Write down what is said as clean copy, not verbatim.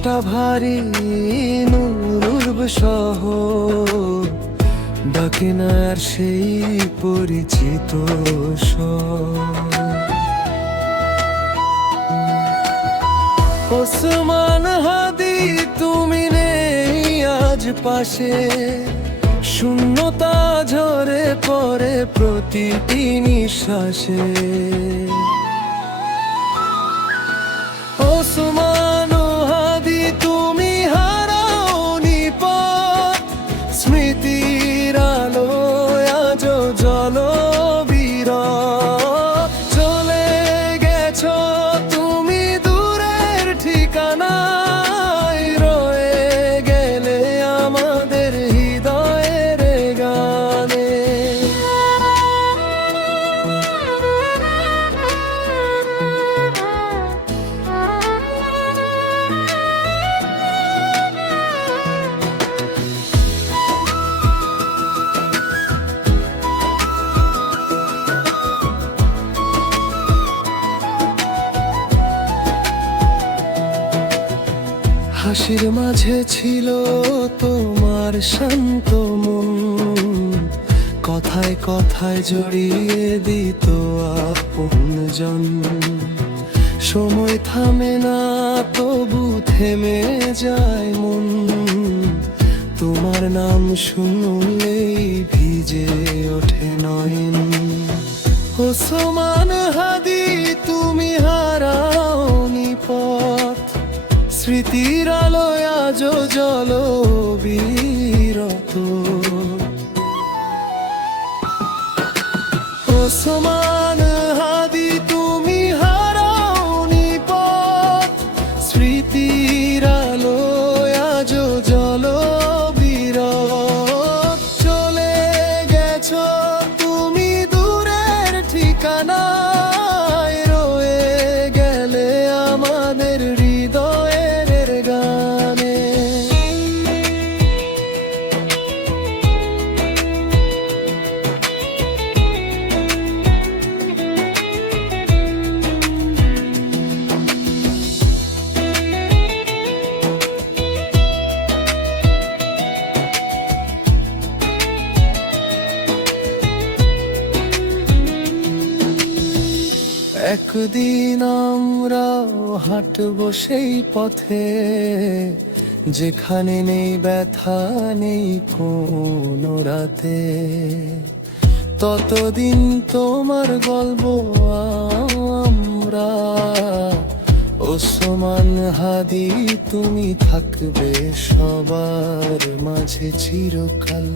আকাশটা ভারী নুরুর শহর, ডাকে না আর সেই পরিচিত স্বর। ওসমান হাদি তুমি নেই আজ পাশে, শূন্যতা ঝরে পড়ে প্রতিটি নিঃশ্বাসে। ওসমান হাদি তুমি হারাওনি পথ, স্মৃতির আলোয় আজ জলবিরত। চলে গেছো তুমি দূরের ঠিকানায়, রয়ে গেলে আমাদের হৃদয়ের গানে। হাসির মাঝে ছিল তোমার শান্ত মন, কথায় কথায় জড়িয়ে দিত আপনজন। সময় থামে না তবু থেমে যায় মন, তোমার নাম শুনলেই ভিজে ওঠে নয়ন। ওসমান হাদি তুমি হারাওনি পথ, স্মৃতির আলোয় আজ জলবিরত। ওসমান হাদি তুমি হারাওনি পথ, স্মৃতির আলোয় আজ জলবিরত। চলে গেছো তুমি দূরের ঠিকানায়, রয়ে গেলে আমাদের হৃদয়ের গানে। একদিন আমরাও হাঁটবো সেই পথে, যেখানে নেই ব্যথা নেই কোনো রাতে। ততদিন তোমার গল্প আমরা, ওসমান হাদি তুমি থাকবে সবার মাঝে চিরকাল।